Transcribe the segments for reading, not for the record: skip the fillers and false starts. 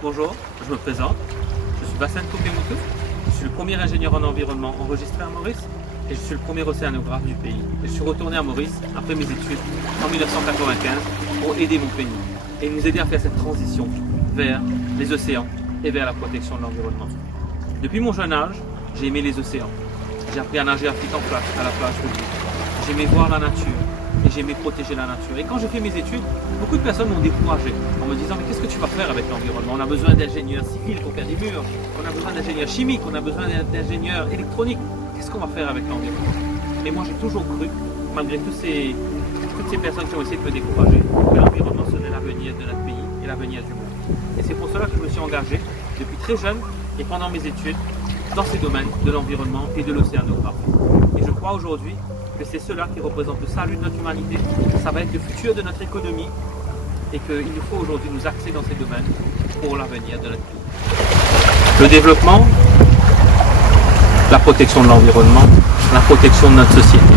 Bonjour, je me présente. Je suis Bassem Kokemutu. Je suis le premier ingénieur en environnement enregistré à Maurice et je suis le premier océanographe du pays. Et je suis retourné à Maurice après mes études en 1995 pour aider mon pays et nous aider à faire cette transition vers les océans et vers la protection de l'environnement. Depuis mon jeune âge, j'ai aimé les océans. J'ai appris à nager à la plage de l'île. J'aimais voir la nature et j'aimais protéger la nature. Et quand j'ai fait mes études, beaucoup de personnes m'ont découragé en me disant mais qu'est-ce que tu vas faire avec l'environnement? On a besoin d'ingénieurs civils pour faire des murs, on a besoin d'ingénieurs chimiques, on a besoin d'ingénieurs électroniques. Qu'est-ce qu'on va faire avec l'environnement? Et moi j'ai toujours cru, malgré toutes ces personnes qui ont essayé de me décourager, que l'environnement serait l'avenir de notre pays et l'avenir du monde. Et c'est pour cela que je me suis engagé depuis très jeune et pendant mes études dans ces domaines de l'environnement et de l'océanographie. Et je crois aujourd'hui que c'est cela qui représente le salut de notre humanité, ça va être le futur de notre économie et qu'il nous faut aujourd'hui nous axer dans ces domaines pour l'avenir de notre pays. Le développement, la protection de l'environnement, la protection de notre société.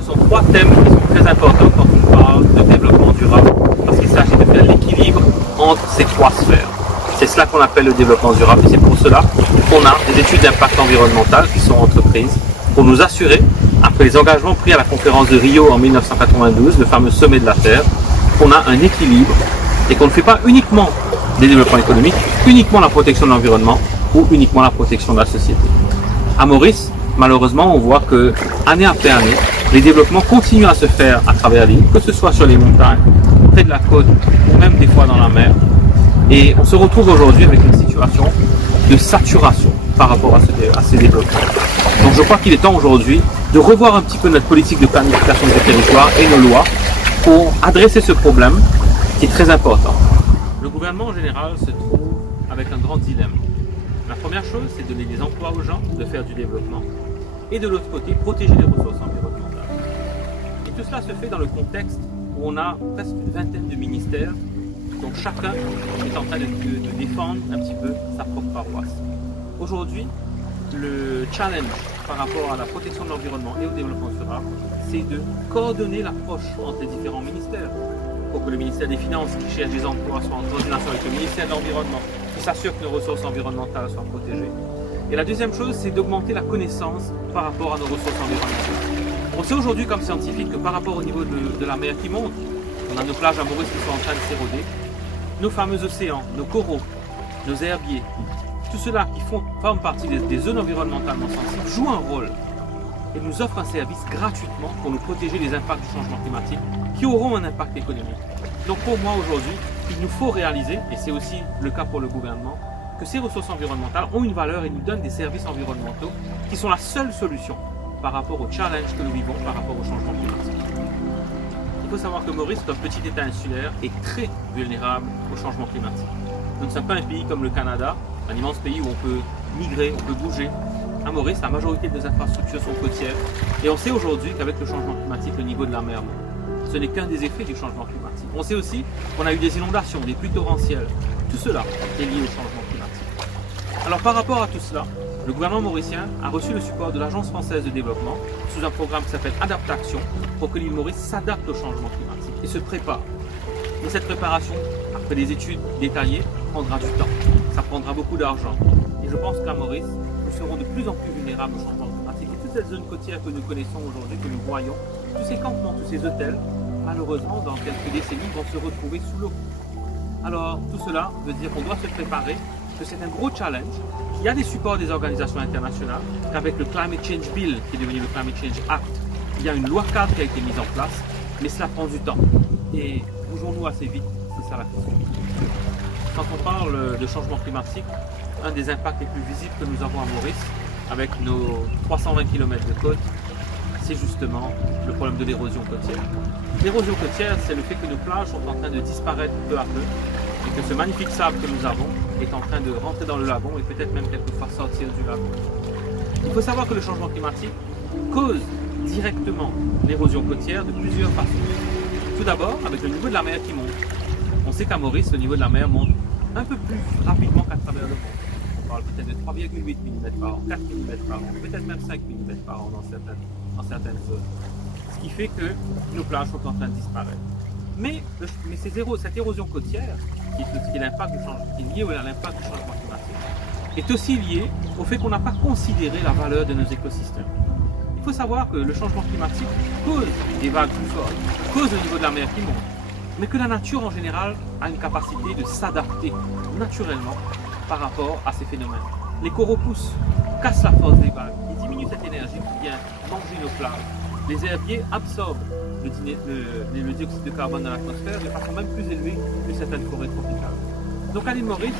Ce sont trois thèmes qui sont très importants quand on parle de développement durable parce qu'il s'agit de faire l'équilibre entre ces trois sphères. C'est cela qu'on appelle le développement durable et c'est pour cela qu'on a des études d'impact environnemental qui sont entreprises pour nous assurer, après les engagements pris à la conférence de Rio en 1992, le fameux sommet de la Terre, qu'on a un équilibre et qu'on ne fait pas uniquement des développements économiques, uniquement la protection de l'environnement ou uniquement la protection de la société. À Maurice, malheureusement, on voit que année après année, les développements continuent à se faire à travers l'île, que ce soit sur les montagnes, près de la côte ou même des fois dans la mer. Et on se retrouve aujourd'hui avec une situation de saturation par rapport à ces développements. Donc je crois qu'il est temps aujourd'hui de revoir un petit peu notre politique de planification des territoires et nos lois pour adresser ce problème qui est très important. Le gouvernement en général se trouve avec un grand dilemme. La première chose, c'est de donner des emplois aux gens, de faire du développement, et de l'autre côté, protéger les ressources environnementales. Et tout cela se fait dans le contexte où on a presque une vingtaine de ministères, dont chacun est en train de défendre un petit peu sa propre paroisse. Aujourd'hui, le challenge par rapport à la protection de l'environnement et au développement durable, c'est de coordonner l'approche entre les différents ministères pour que le ministère des Finances, qui cherche des emplois, soit en coordination avec le ministère de l'Environnement, qui s'assure que nos ressources environnementales soient protégées. Et la deuxième chose, c'est d'augmenter la connaissance par rapport à nos ressources environnementales. On sait aujourd'hui comme scientifique que par rapport au niveau de la mer qui monte, on a nos plages à Maurice qui sont en train de s'éroder, nos fameux océans, nos coraux, nos herbiers, tout cela qui forment partie des zones environnementalement sensibles joue un rôle et nous offre un service gratuitement pour nous protéger des impacts du changement climatique qui auront un impact économique. Donc pour moi aujourd'hui, il nous faut réaliser, et c'est aussi le cas pour le gouvernement, que ces ressources environnementales ont une valeur et nous donnent des services environnementaux qui sont la seule solution par rapport au challenge que nous vivons par rapport au changement climatique. Il faut savoir que Maurice est un petit État insulaire et très vulnérable au changement climatique. Nous ne sommes pas un pays comme le Canada, un immense pays où on peut migrer, on peut bouger. À Maurice, la majorité des infrastructures sont côtières et on sait aujourd'hui qu'avec le changement climatique, le niveau de la mer monte. Ce n'est qu'un des effets du changement climatique. On sait aussi qu'on a eu des inondations, des pluies torrentielles. Tout cela est lié au changement climatique. Alors par rapport à tout cela, le gouvernement mauricien a reçu le support de l'Agence française de développement sous un programme qui s'appelle Adaptation pour que l'île Maurice s'adapte au changement climatique et se prépare. Mais cette préparation, après des études détaillées, prendra du temps. Ça prendra beaucoup d'argent. Et je pense qu'à Maurice, nous serons de plus en plus vulnérables au changement climatique. Et toute cette zone côtière que nous connaissons aujourd'hui, que nous voyons, tous ces campements, tous ces hôtels, malheureusement, dans quelques décennies, vont se retrouver sous l'eau. Alors, tout cela veut dire qu'on doit se préparer, que c'est un gros challenge. Il y a des supports des organisations internationales, qu'avec le Climate Change Bill, qui est devenu le Climate Change Act, il y a une loi cadre qui a été mise en place, mais cela prend du temps. Et bougeons-nous assez vite, c'est ça la question. Quand on parle de changement climatique, un des impacts les plus visibles que nous avons à Maurice, avec nos 320 km de côte, c'est justement le problème de l'érosion côtière. L'érosion côtière, c'est le fait que nos plages sont en train de disparaître peu à peu et que ce magnifique sable que nous avons est en train de rentrer dans le lagon et peut-être même quelquefois sortir du lagon. Il faut savoir que le changement climatique cause directement l'érosion côtière de plusieurs façons. Tout d'abord, avec le niveau de la mer qui monte. On sait qu'à Maurice, le niveau de la mer monte un peu plus rapidement qu'à travers le monde. On parle peut-être de 3,8 mm par an, 4 mm par an, peut-être même 5 mm par an dans certaines zones. Ce qui fait que nos plages sont en train de disparaître. cette érosion côtière, qui est liée à l'impact du changement climatique, est aussi liée au fait qu'on n'a pas considéré la valeur de nos écosystèmes. Il faut savoir que le changement climatique cause des vagues plus fortes, cause le niveau de la mer qui monte, mais que la nature en général a une capacité de s'adapter naturellement par rapport à ces phénomènes. Les coraux poussent, cassent la force des vagues, ils diminuent cette énergie qui vient manger nos plages. Les herbiers absorbent le dioxyde de carbone dans l'atmosphère de façon même plus élevée que certaines forêts tropicales. Donc à l'île Maurice,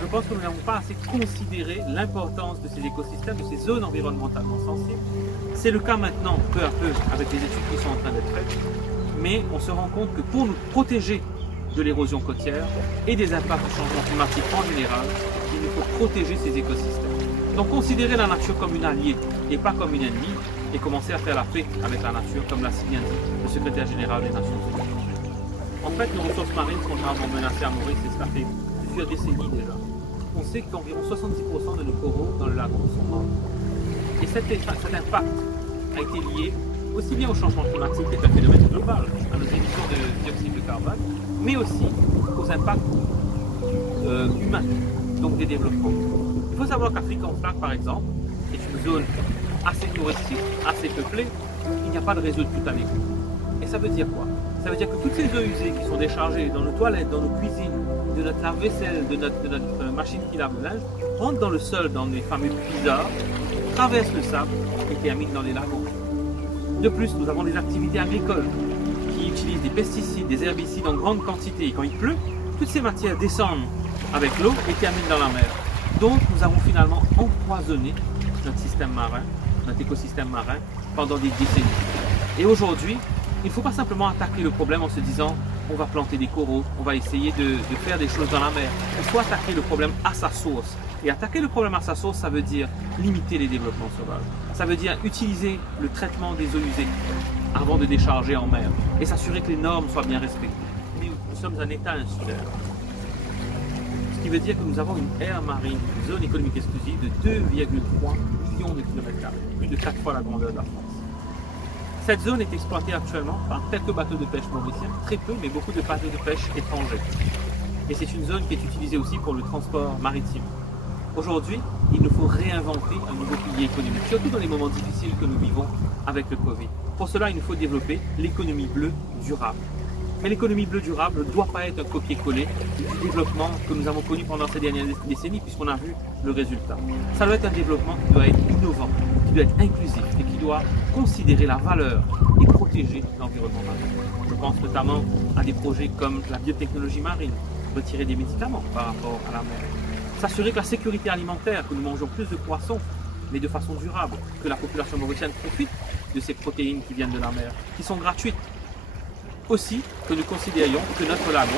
je pense que nous n'avons pas assez considéré l'importance de ces écosystèmes, de ces zones environnementalement sensibles. C'est le cas maintenant, peu à peu, avec les études qui sont en train d'être faites, mais on se rend compte que pour nous protéger de l'érosion côtière et des impacts du changement climatique en général, il nous faut protéger ces écosystèmes. Donc considérer la nature comme une alliée et pas comme une ennemie, et commencer à faire la paix avec la nature, comme l'a si bien dit le secrétaire général des Nations Unies. En fait, nos ressources marines sont gravement menacées à Maurice, et cela fait plusieurs décennies déjà. On sait qu'environ 70% de nos coraux dans le lagon sont morts. Et cet impact a été lié aussi bien au changement climatique, qui est un phénomène global, à nos émissions de dioxyde de carbone, mais aussi aux impacts humains, donc des développements. Il faut savoir qu'Afrique en flaque, par exemple, est une zone assez touristique, assez peuplée, il n'y a pas de réseau de toute l'année. Et ça veut dire quoi? Ça veut dire que toutes ces eaux usées qui sont déchargées dans nos toilettes, dans nos cuisines, de notre lave-vaisselle, de notre machine qui lave le linge, rentrent dans le sol, dans les fameux puisards, traversent le sable et terminent dans les lagons. De plus, nous avons des activités agricoles qui utilisent des pesticides, des herbicides en grande quantité. Et quand il pleut, toutes ces matières descendent avec l'eau et terminent dans la mer. Donc, nous avons finalement empoisonné notre système marin, notre écosystème marin, pendant des décennies. Et aujourd'hui, il ne faut pas simplement attaquer le problème en se disant on va planter des coraux, on va essayer de faire des choses dans la mer. Il faut attaquer le problème à sa source. Et attaquer le problème à sa source, ça veut dire limiter les développements sauvages. Ça veut dire utiliser le traitement des eaux usées avant de décharger en mer et s'assurer que les normes soient bien respectées. Mais nous sommes un État insulaire. Ce qui veut dire que nous avons une aire marine, une zone économique exclusive de 2,3 millions de kilomètres carrés, plus de 4 fois la grandeur de la France. Cette zone est exploitée actuellement par quelques bateaux de pêche mauriciens, très peu, mais beaucoup de bateaux de pêche étrangers. Et c'est une zone qui est utilisée aussi pour le transport maritime. Aujourd'hui, il nous faut réinventer un nouveau pilier économique, surtout dans les moments difficiles que nous vivons avec le Covid. Pour cela, il nous faut développer l'économie bleue durable. Mais l'économie bleue durable ne doit pas être un copier-coller du développement que nous avons connu pendant ces dernières décennies, puisqu'on a vu le résultat. Ça doit être un développement qui doit être innovant, qui doit être inclusif et qui doit considérer la valeur et protéger l'environnement marin. Je pense notamment à des projets comme la biotechnologie marine, retirer des médicaments par rapport à la mer. S'assurer que la sécurité alimentaire, que nous mangeons plus de poissons, mais de façon durable, que la population mauricienne profite de ces protéines qui viennent de la mer, qui sont gratuites. Aussi, que nous considérions que notre lagon,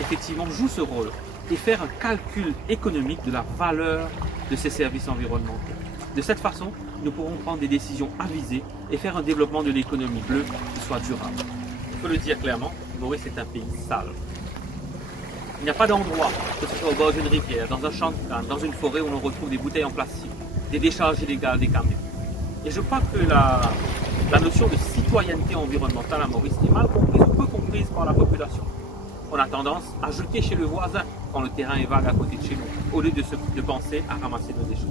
effectivement, joue ce rôle et faire un calcul économique de la valeur de ces services environnementaux. De cette façon, nous pourrons prendre des décisions avisées et faire un développement de l'économie bleue qui soit durable. Il faut le dire clairement, Maurice est un pays sale. Il n'y a pas d'endroit, que ce soit au bord d'une rivière, dans un champ de canne, dans une forêt où l'on retrouve des bouteilles en plastique, des décharges illégales des camions. Et je crois que la notion de citoyenneté environnementale à Maurice est mal comprise ou peu comprise par la population. On a tendance à jeter chez le voisin quand le terrain est vague à côté de chez nous, au lieu de penser à ramasser nos déchets.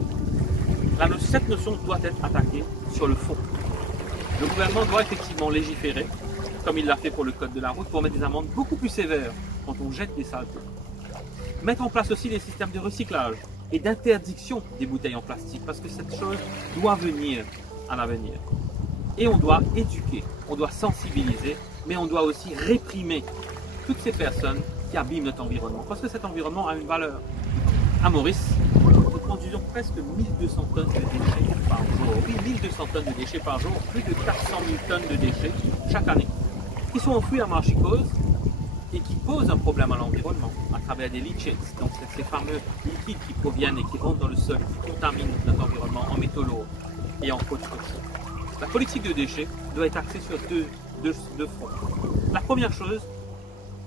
Cette notion doit être attaquée sur le fond. Le gouvernement doit effectivement légiférer, comme il l'a fait pour le code de la route, pour mettre des amendes beaucoup plus sévères quand on jette des saletés. Mettre en place aussi des systèmes de recyclage et d'interdiction des bouteilles en plastique, parce que cette chose doit venir à l'avenir. Et on doit éduquer, on doit sensibiliser, mais on doit aussi réprimer toutes ces personnes qui abîment notre environnement, parce que cet environnement a une valeur. À Maurice, nous produisons presque 1200 tonnes de déchets par jour. Oui, 1200 tonnes de déchets par jour, plus de 400 000 tonnes de déchets chaque année, qui sont enfouis à marche cause et qui posent un problème à l'environnement à travers des leachates, donc ces fameux liquides qui proviennent et qui rentrent dans le sol, qui contaminent notre environnement en métaux lourds et en produits toxiques. La politique de déchets doit être axée sur deux fronts. La première chose,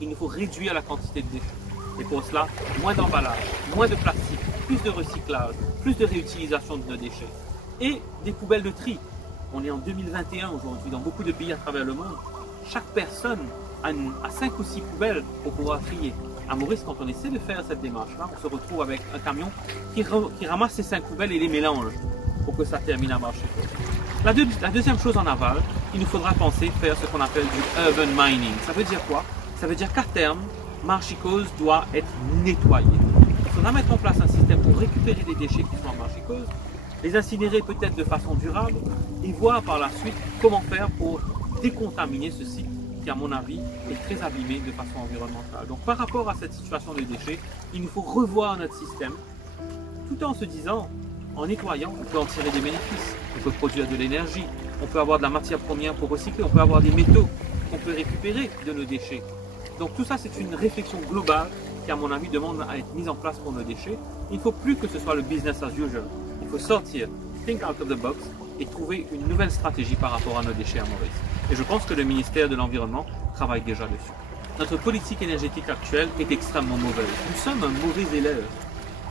il nous faut réduire la quantité de déchets. Et pour cela, moins d'emballage, moins de plastique, plus de recyclage, plus de réutilisation de nos déchets. Et des poubelles de tri. On est en 2021 aujourd'hui, dans beaucoup de pays à travers le monde. Chaque personne à 5 ou 6 poubelles pour pouvoir trier. À Maurice, quand on essaie de faire cette démarche-là, on se retrouve avec un camion qui ramasse ces 5 poubelles et les mélange pour que ça termine à marcher. La deuxième chose en aval, il nous faudra penser faire ce qu'on appelle du urban mining. Ça veut dire quoi? Ça veut dire qu'à terme, Marchicose doit être nettoyée. Il faudra mettre en place un système pour récupérer les déchets qui sont en Marchicose, les incinérer peut-être de façon durable et voir par la suite comment faire pour décontaminer ce site qui, à mon avis, est très abîmé de façon environnementale. Donc par rapport à cette situation de déchets, il nous faut revoir notre système tout en se disant, en nettoyant, on peut en tirer des bénéfices, on peut produire de l'énergie, on peut avoir de la matière première pour recycler, on peut avoir des métaux qu'on peut récupérer de nos déchets. Donc tout ça, c'est une réflexion globale qui, à mon avis, demande à être mise en place pour nos déchets. Il ne faut plus que ce soit le business as usual. Il faut sortir, think out of the box et trouver une nouvelle stratégie par rapport à nos déchets à Maurice. Et je pense que le ministère de l'Environnement travaille déjà dessus. Notre politique énergétique actuelle est extrêmement mauvaise. Nous sommes un mauvais élève.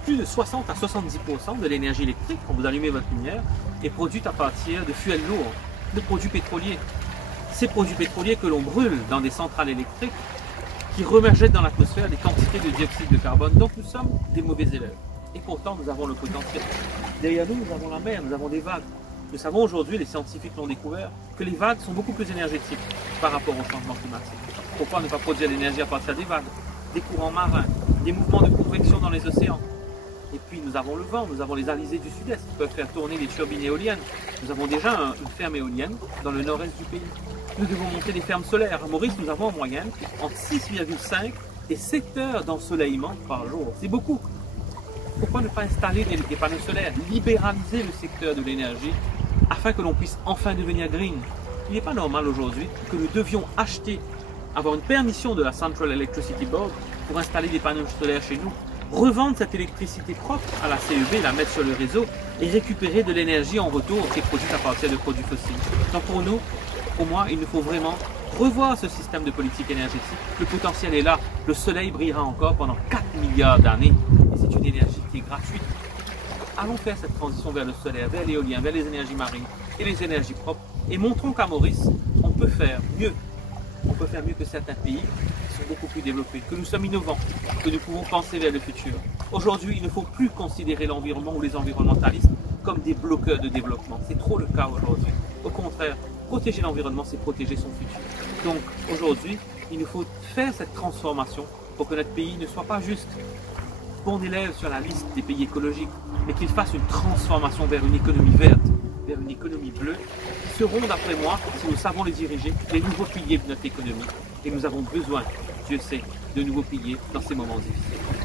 Plus de 60 à 70% de l'énergie électrique, quand vous allumez votre lumière, est produite à partir de fuels lourds, de produits pétroliers. Ces produits pétroliers que l'on brûle dans des centrales électriques qui rejettent dans l'atmosphère des quantités de dioxyde de carbone. Donc nous sommes des mauvais élèves. Et pourtant, nous avons le potentiel. Derrière nous, nous avons la mer, nous avons des vagues. Nous savons aujourd'hui, les scientifiques l'ont découvert, que les vagues sont beaucoup plus énergétiques par rapport au changement climatique. Pourquoi ne pas produire l'énergie à partir des vagues, des courants marins, des mouvements de convection dans les océans? Et puis nous avons le vent, nous avons les alizés du sud-est qui peuvent faire tourner les turbines éoliennes. Nous avons déjà une ferme éolienne dans le nord-est du pays. Nous devons monter des fermes solaires. À Maurice, nous avons en moyenne entre 6,5 et 7 heures d'ensoleillement par jour. C'est beaucoup. Pourquoi ne pas installer des panneaux solaires, libéraliser le secteur de l'énergie afin que l'on puisse enfin devenir green? Il n'est pas normal aujourd'hui que nous devions avoir une permission de la Central Electricity Board pour installer des panneaux solaires chez nous, revendre cette électricité propre à la CEB, la mettre sur le réseau et récupérer de l'énergie en retour qui est produite à partir de produits fossiles. Donc pour moi, il nous faut vraiment revoir ce système de politique énergétique. Le potentiel est là, le soleil brillera encore pendant 4 milliards d'années et c'est une énergie qui est gratuite. Allons faire cette transition vers le solaire, vers l'éolien, vers les énergies marines et les énergies propres et montrons qu'à Maurice, on peut faire mieux. On peut faire mieux que certains pays qui sont beaucoup plus développés, que nous sommes innovants, que nous pouvons penser vers le futur. Aujourd'hui, il ne faut plus considérer l'environnement ou les environnementalistes comme des bloqueurs de développement. C'est trop le cas aujourd'hui. Au contraire, protéger l'environnement, c'est protéger son futur. Donc aujourd'hui, il nous faut faire cette transformation pour que notre pays ne soit pas juste bon élève sur la liste des pays écologiques, mais qu'il fasse une transformation vers une économie verte, vers une économie bleue, qui seront, d'après moi, si nous savons les diriger, les nouveaux piliers de notre économie. Et nous avons besoin, Dieu sait, de nouveaux piliers dans ces moments difficiles.